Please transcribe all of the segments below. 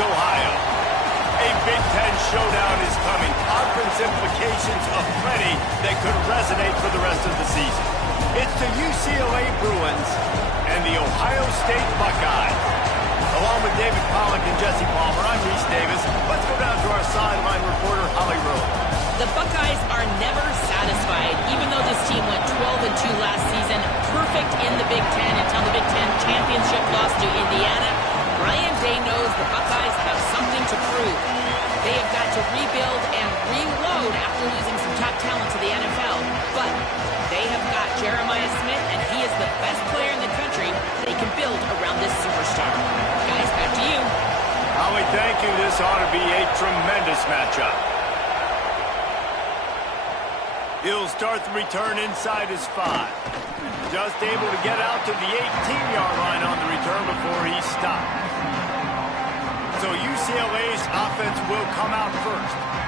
Ohio. A Big Ten showdown is coming. Conference implications aplenty that could resonate for the rest of the season. It's the UCLA Bruins and the Ohio State Buckeyes. Along with David Pollock and Jesse Palmer, I'm Reese Davis. Let's go down to our sideline reporter, Holly Rowe. The Buckeyes are never satisfied, even though this team went 12-2 last season, perfect in the Big Ten until the Big Ten championship loss to Indiana. Ryan Day knows the Buckeyes have something to prove. They have got to rebuild and reload after losing some top talent to the NFL. But they have got Jeremiah Smith, and he is the best player in the country. They can build around this superstar. Guys, back to you. Holly, thank you. This ought to be a tremendous matchup. He'll start the return inside his 5. Just able to get out to the 18-yard line on the return before he stopped. So UCLA's offense will come out first.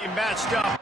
He matched up.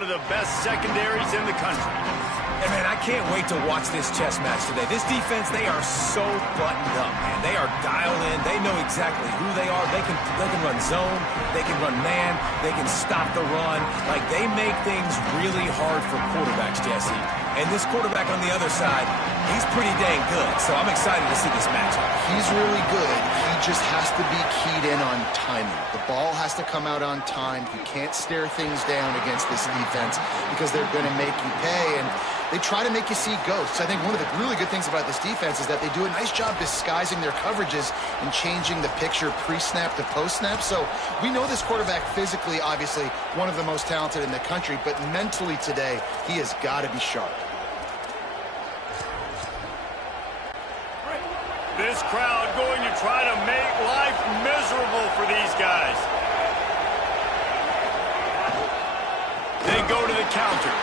One of the best secondaries in the country. And, man, I can't wait to watch this chess match today. This defense, they are so buttoned up, man. They are dialed in. They know exactly who they are. They can run zone. They can run man. They can stop the run. Like, they make things really hard for quarterbacks, Jesse. And this quarterback on the other side, he's pretty dang good. So I'm excited to see this matchup. He's really good. He just has to be keyed in on timing. The ball has to come out on time. You can't stare things down against this defense because they're going to make you pay. And they try to make you see ghosts. I think one of the really good things about this defense is that they do a nice job disguising their coverages and changing the picture pre-snap to post-snap. So we know this quarterback physically, obviously, one of the most talented in the country, but mentally today, he has got to be sharp. This crowd going to try to make life miserable for these guys. They go to the counter.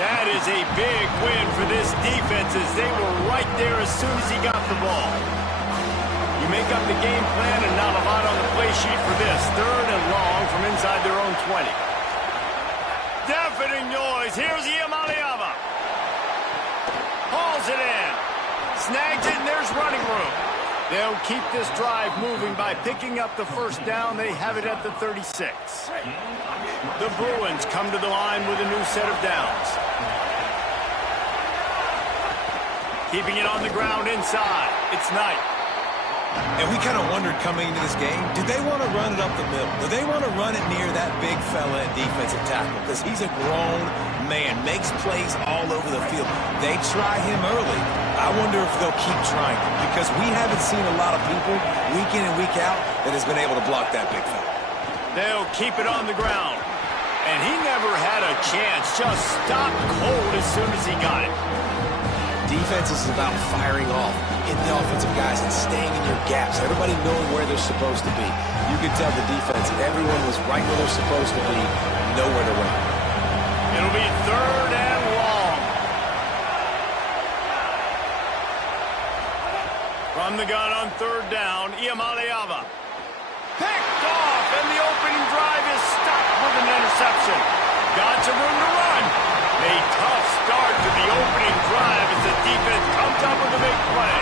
That is a big win for this defense as they were right there as soon as he got the ball. You make up the game plan and not a lot on the play sheet for this. 3rd and long from inside their own 20. Deafening noise. Here's Iamaleava. Hauls it in. Snags it, and there's running room. They'll keep this drive moving by picking up the first down. They have it at the 36. The Bruins come to the line with a new set of downs. Keeping it on the ground inside. It's Knight. And we kind of wondered coming into this game, did they want to run it up the middle? Do they want to run it near that big fella at defensive tackle? Because he's a grown man, makes plays all over the field. They try him early. I wonder if they'll keep trying him because we haven't seen a lot of people week in and week out that has been able to block that big fella. They'll keep it on the ground. And he never had a chance. Just stopped cold as soon as he got it. Defense is about firing off, hitting the offensive guys, and staying in your gaps. Everybody knowing where they're supposed to be. You can tell the defense, everyone was right where they're supposed to be, nowhere to run. It'll be 3rd and long. From the gun on 3rd down, Iamaleava. Picked off, and the opening drive is stopped with an interception. Got some room to run. A tough start to the opening drive as the defense comes up with a big play.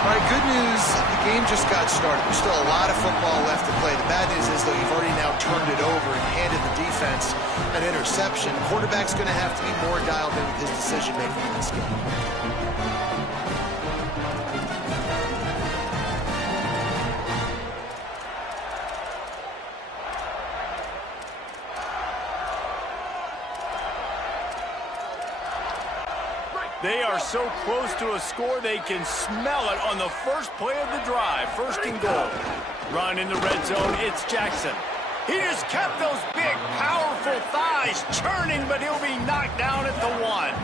All right, good news, the game just got started. There's still a lot of football left to play. The bad news is, though, you've already now turned it over and handed the defense an interception. Quarterback's going to have to be more dialed in with his decision-making in this game. They are so close to a score, they can smell it on the first play of the drive. 1st and goal. Run in the red zone, it's Jackson. He just kept those big, powerful thighs churning, but he'll be knocked down at the 1.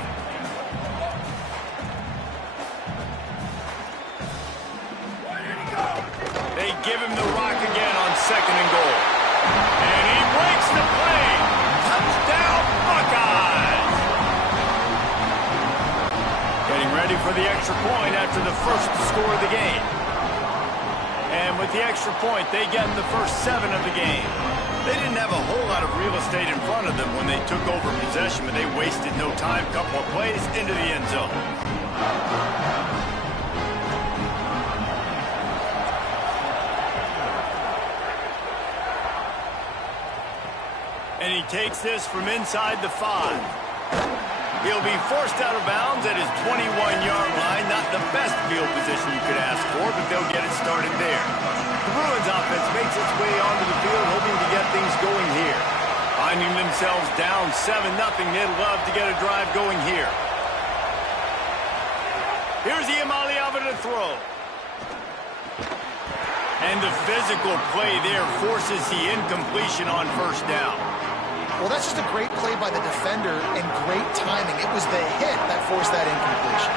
They give him the rock again on 2nd and goal. And he breaks the play. Touchdown, Buckeyes! Getting ready for the extra point after the first score of the game. And with the extra point, they get the first 7 of the game. They didn't have a whole lot of real estate in front of them when they took over possession, but they wasted no time. Couple of plays into the end zone. And he takes this from inside the 5. He'll be forced out of bounds at his 21-yard line. Not the best field position you could ask for, but they'll get it started there. The Bruins offense makes its way onto the field, hoping to get things going here. Finding themselves down 7-0, they'd love to get a drive going here. Here's Iamaleava to throw. And the physical play there forces the incompletion on 1st down. Well, that's just a great play by the defender and great timing. It was the hit that forced that incompletion.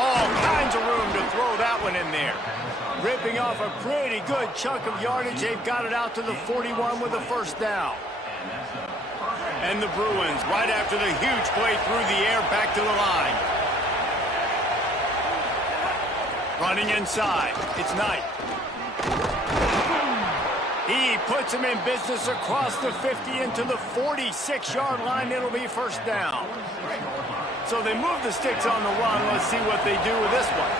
All kinds of room to throw that one in there. Ripping off a pretty good chunk of yardage. They've got it out to the 41 with a 1st down. And the Bruins, right after the huge play through the air, back to the line. Running inside. It's Knight. He puts him in business across the 50 into the 46-yard line. It'll be first down. So they move the sticks on the run. Let's see what they do with this one.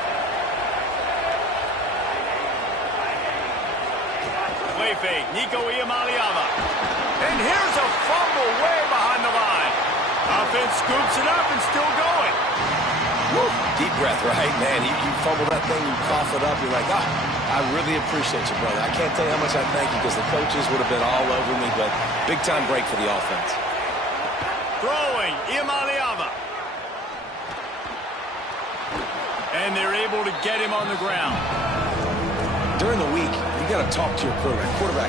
Play fake. Nico Iamaleava. And here's a fumble way behind the line. Offense scoops it up and still going. Woo. Deep breath, right, man? You fumble that thing, you cough it up, you're like, I really appreciate you, brother. I can't tell you how much I thank you because the coaches would have been all over me, but big-time break for the offense. Throwing, Iamaleava. And they're able to get him on the ground. During the week, you got to talk to your quarterback.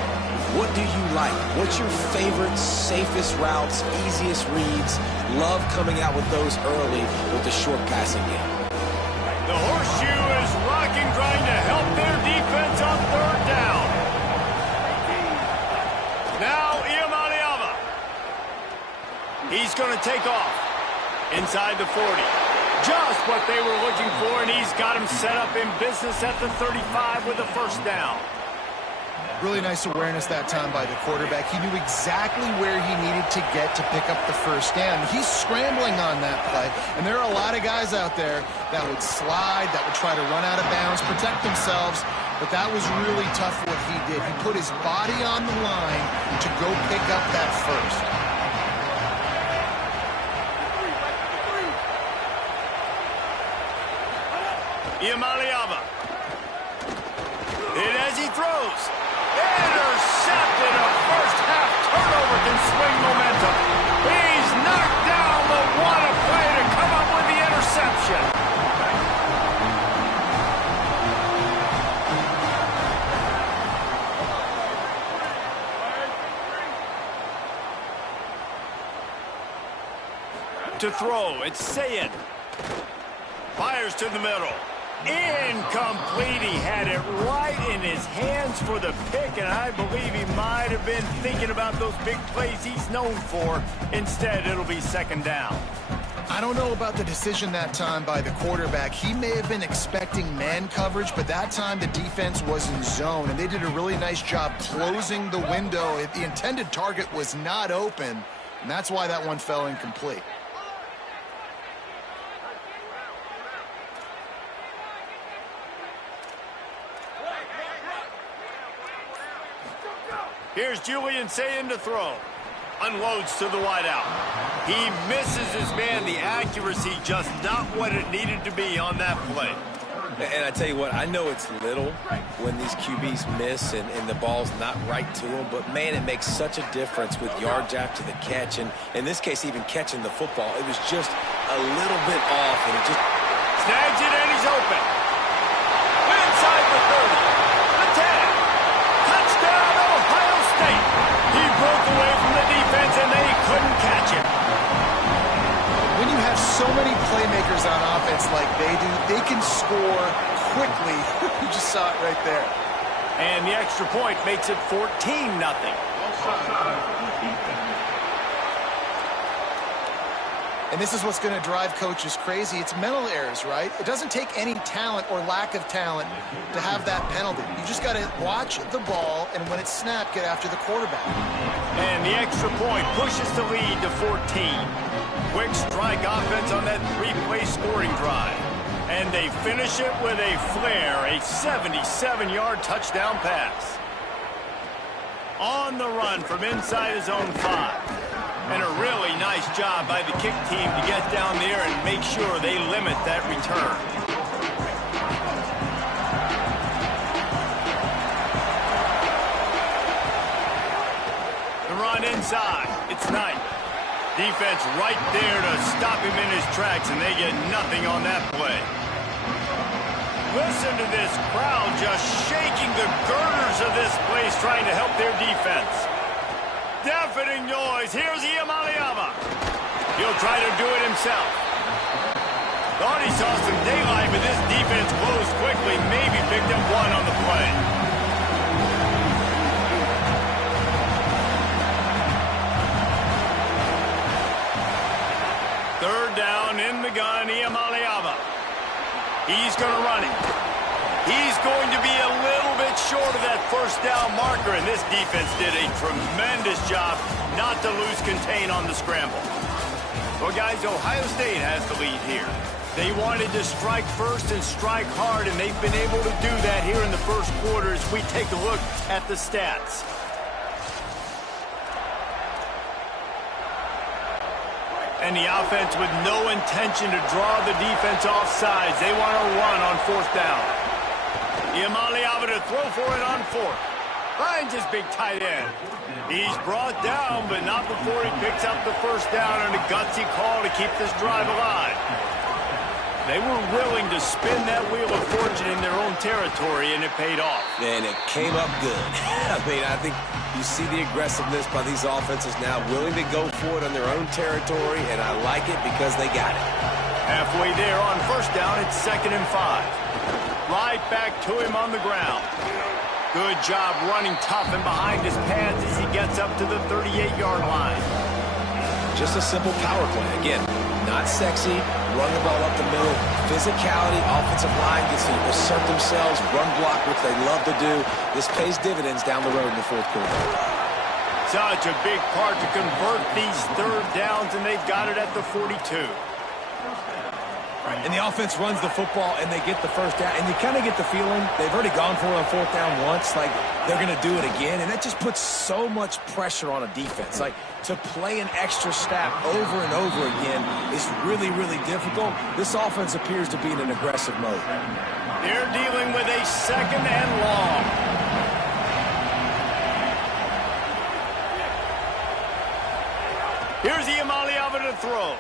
What do you like? What's your favorite, safest routes, easiest reads? Love coming out with those early with the short passing game. The horseshoe is rocking, trying to help their defense on third down. Now Iamaleava. He's going to take off inside the 40. Just what they were looking for, and he's got him set up in business at the 35 with a first down. Really nice awareness that time by the quarterback. He knew exactly where he needed to get to pick up the first down. He's scrambling on that play, and there are a lot of guys out there that would slide, that would try to run out of bounds, protect themselves, but that was really tough what he did. He put his body on the line to go pick up that first. Iamaleava. And as he throws, intercepted. A first-half turnover can swing momentum. He's knocked down, but what a play to come up with the interception. To throw, it's Sayin. Fires to the middle. Incomplete. He had it right in his hands for the pick, and I believe he might have been thinking about those big plays he's known for. Instead, it'll be second down. I don't know about the decision that time by the quarterback. He may have been expecting man coverage, but that time the defense was in zone, and they did a really nice job closing the window. The intended target was not open, and that's why that one fell incomplete. Here's Julian Sayin to throw. Unloads to the wideout. He misses his man. The accuracy just not what it needed to be on that play. And I tell you what, I know it's little when these QBs miss and the ball's not right to them, but man, it makes such a difference with yards after the catch, and in this case, even catching the football. It was just a little bit off, and it just... Snags it, and he's open. Inside the 30. The 10. Touchdown, Ohio State. He broke away from the defense, and they couldn't catch him. When you have so many playmakers on offense like they do, they can score quickly. You just saw it right there. And the extra point makes it 14-0. And this is what's going to drive coaches crazy. It's mental errors, right? It doesn't take any talent or lack of talent to have that penalty. You just got to watch the ball, and when it's snapped, get after the quarterback. And the extra point pushes the lead to 14. Quick strike offense on that three-play scoring drive. And they finish it with a flair, a 77-yard touchdown pass. On the run from inside his own 5. And a really nice job by the kick team to get down there and make sure they limit that return. The run inside. It's Knight. Defense right there to stop him in his tracks, and they get nothing on that play. Listen to this crowd just shaking the girders of this place, trying to help their defense. Deafening noise. Here's Iamaleava. He'll try to do it himself. Thought he saw some daylight, but this defense closed quickly. Maybe picked up one on the play. gun, Iamaleava. He's going to run it. He's going to be a little bit short of that first down marker, and this defense did a tremendous job not to lose contain on the scramble. Well, guys, Ohio State has the lead here. They wanted to strike first and strike hard, and they've been able to do that here in the first quarter as we take a look at the stats. And the offense with no intention to draw the defense off sides. They want to run on fourth down. Iamaleava to throw for it on fourth. Finds his big tight end. He's brought down, but not before he picks up the first down on a gutsy call to keep this drive alive. They were willing to spin that wheel of fortune in their own territory, and it paid off. And it came up good. I mean, I think you see the aggressiveness by these offenses now, willing to go for it on their own territory, and I like it because they got it. Halfway there on first down, it's 2nd and 5. Right back to him on the ground. Good job running tough and behind his pads as he gets up to the 38-yard line. Just a simple power play. Again, not sexy, run the ball up the middle, physicality, offensive line gets to assert themselves, run block, which they love to do. This pays dividends down the road in the fourth quarter. Such a big part to convert these third downs, and they've got it at the 42. And the offense runs the football, and they get the first down. And you kind of get the feeling they've already gone for it on fourth down once. Like, they're going to do it again. And that just puts so much pressure on a defense. Like, to play an extra snap over and over again is really, really difficult. This offense appears to be in an aggressive mode. They're dealing with a 2nd and long. Here's Iamaleava to throw.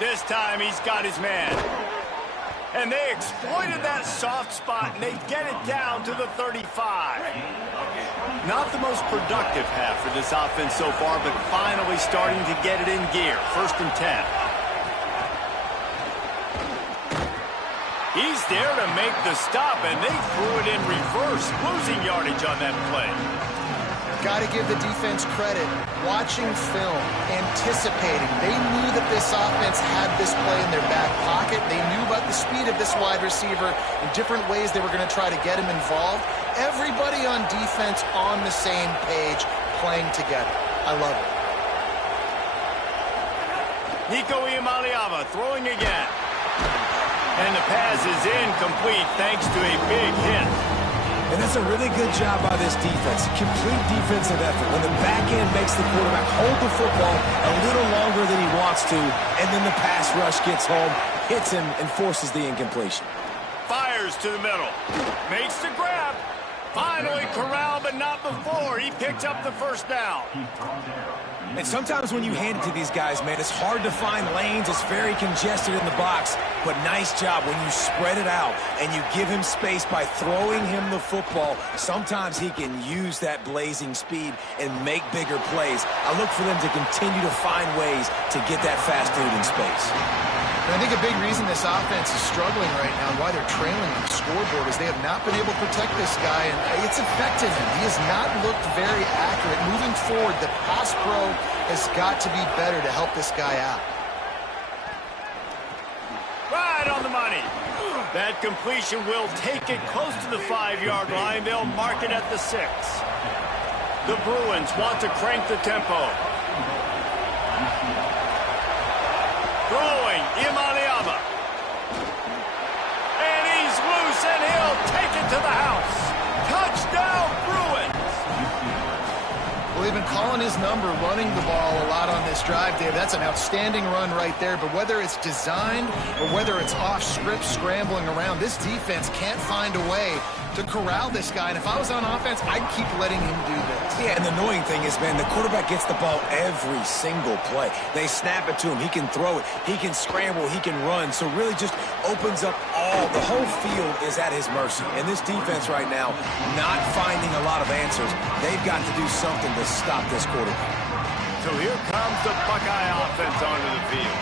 This time he's got his man. And they exploited that soft spot, and they get it down to the 35. Not the most productive half for this offense so far, but finally starting to get it in gear. 1st and 10. He's there to make the stop, and they threw it in reverse, losing yardage on that play. Got to give the defense credit. Watching film, anticipating. They knew that this offense had this play in their back pocket. They knew about the speed of this wide receiver in different ways they were going to try to get him involved. Everybody on defense on the same page, playing together. I love it. Nico Iamaleava throwing again. And the pass is incomplete thanks to a big hit. And that's a really good job by this defense. Complete defensive effort. When the back end makes the quarterback hold the football a little longer than he wants to, and then the pass rush gets home, hits him, and forces the incompletion. Fires to the middle. Makes the grab. Finally corralled, but not before. He picks up the first down. And sometimes when you hand it to these guys, man, it's hard to find lanes. It's very congested in the box. But nice job when you spread it out and you give him space by throwing him the football. Sometimes he can use that blazing speed and make bigger plays. I look for them to continue to find ways to get that fast dude in space. And I think a big reason this offense is struggling right now and why they're trailing on the scoreboard is they have not been able to protect this guy, and it's affected him. He has not looked very accurate. Moving forward, the pass pro has got to be better to help this guy out. Right on the money. That completion will take it close to the 5-yard line. They'll mark it at the 6. The Bruins want to crank the tempo. Throwing, Iamaleava. And he's loose, and he'll take it to the house. Touchdown, Bruins. Well, they've been calling his number, running the ball a lot on this drive, Dave. That's an outstanding run right there. But whether it's designed or whether it's off script scrambling around, this defense can't find a way to corral this guy. And if I was on offense, I'd keep letting him do this. Yeah, and the annoying thing is, man, the quarterback gets the ball every single play. They snap it to him. He can throw it. He can scramble. He can run. So really just opens up the whole field is at his mercy. And this defense right now, not finding a lot of answers. They've got to do something to stop this quarterback. So here comes the Buckeye offense onto the field.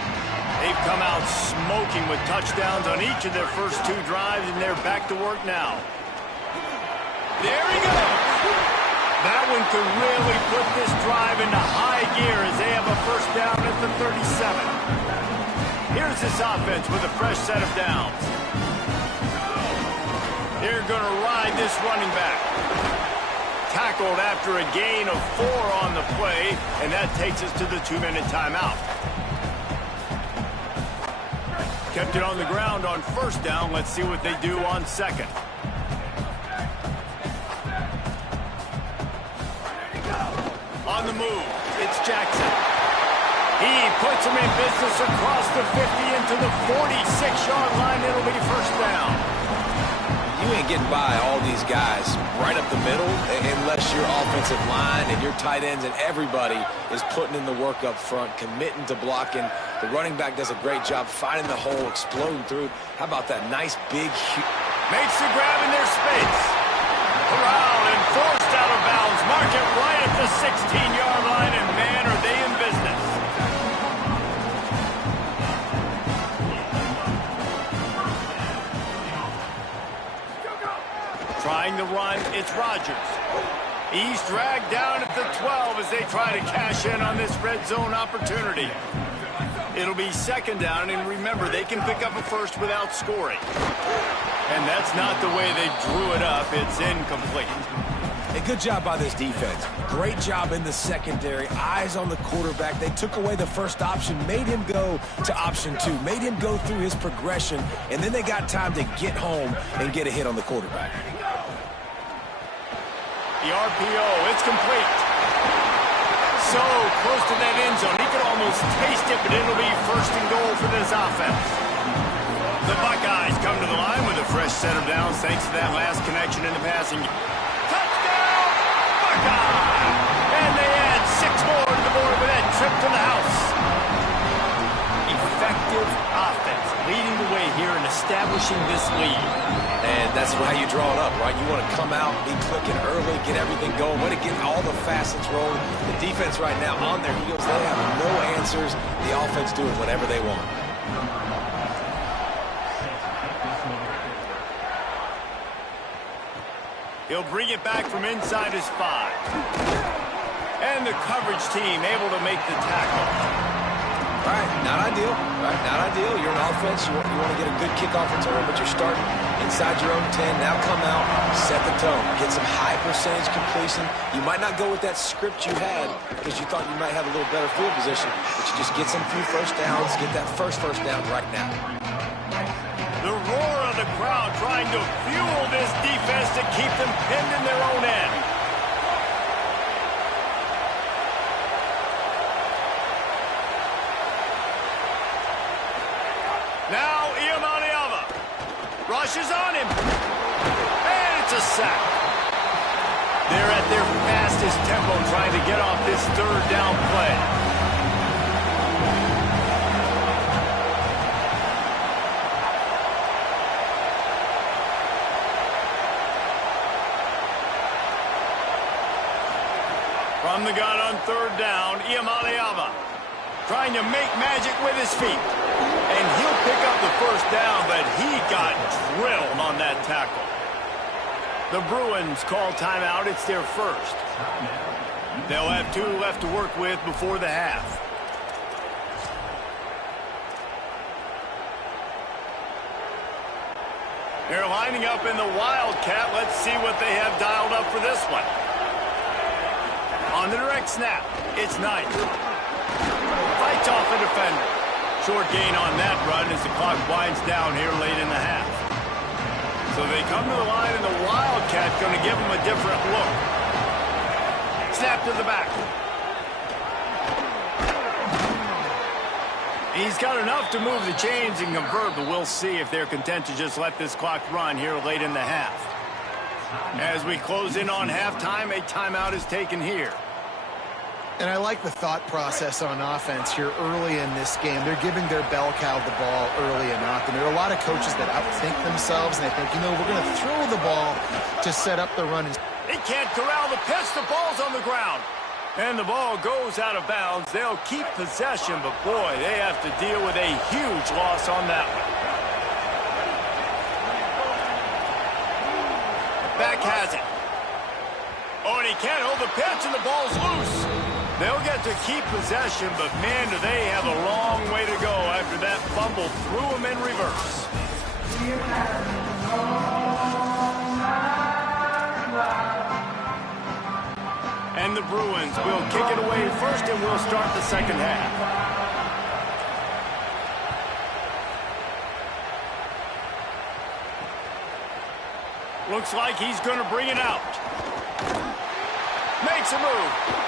They've come out smoking with touchdowns on each of their first 2 drives, and they're back to work now. There he goes. That one could really put this drive into high gear as they have a first down at the 37. Here's this offense with a fresh set of downs. They're going to ride this running back. Tackled after a gain of 4 on the play, and that takes us to the 2-minute timeout. Kept it on the ground on first down. Let's see what they do on second. On the move, it's Jackson. He puts him in business across the 50 into the 46-yard line. It'll be first down. You ain't getting by all these guys right up the middle unless your offensive line and your tight ends and everybody is putting in the work up front, committing to blocking. The running back does a great job finding the hole, exploding through. How about that nice big... Makes the grab in their space. Around and forced out of bounds. Mark it right at the 16-yard line, and man, are they in business. Trying to run, it's Rodgers. He's dragged down at the 12 as they try to cash in on this red zone opportunity. It'll be second down, and remember, they can pick up a first without scoring. And that's not the way they drew it up. It's incomplete. A good job by this defense. Great job in the secondary. Eyes on the quarterback. They took away the first option, made him go to option 2, made him go through his progression, and then they got time to get home and get a hit on the quarterback. The RPO, it's complete. So close to that end zone. He could almost taste it, but it'll be first and goal for this offense. The Buckeyes come to the line with a fresh set of downs thanks to that last connection in the passing game. Touchdown, Buckeye! And they add 6 more to the board with that trip to the house. Effective offense leading the way here and establishing this lead. And that's how you draw it up, right? You want to come out, be clicking early, get everything going, want to get all the facets rolling. The defense right now on their heels, they have no answers. The offense doing whatever they want. He'll bring it back from inside his 5. And the coverage team able to make the tackle. All right, not ideal. Right, not ideal. You're an offense. You want to get a good kickoff return, but you're starting inside your own 10. Now come out, set the tone. Get some high percentage completion. You might not go with that script you had because you thought you might have a little better field position, but you just get some few first downs, get that first down right now. The roar of the crowd trying to fuel this defense to keep them pinned in their own end. Now, Iamaleava rushes on him, and it's a sack. They're at their fastest tempo trying to get off this third down play. From the gun on third down, Iamaleava trying to make magic with his feet. And he'll pick up the first down, but he got drilled on that tackle. The Bruins call timeout. It's their first. They'll have 2 left to work with before the half. They're lining up in the Wildcat. Let's see what they have dialed up for this one. On the direct snap, it's Knight. Fights off a defender. Short gain on that run as the clock winds down here late in the half. So they come to the line, and the Wildcat going to give them a different look. Snap to the back. He's got enough to move the chains and convert, but we'll see if they're content to just let this clock run here late in the half. As we close in on halftime, a timeout is taken here. And I like the thought process on offense here early in this game. They're giving their bell cow the ball early and often. There are a lot of coaches that outthink themselves, and they think, you know, we're going to throw the ball to set up the run. They can't corral the pitch. The ball's on the ground. And the ball goes out of bounds. They'll keep possession, but boy, they have to deal with a huge loss on that one. Back has it. Oh, and he can't hold the pitch, and the ball's loose. They'll get to keep possession, but man, do they have a long way to go after that fumble threw them in reverse. And the Bruins will kick it away first, and we'll start the second half. Looks like he's going to bring it out. Makes a move.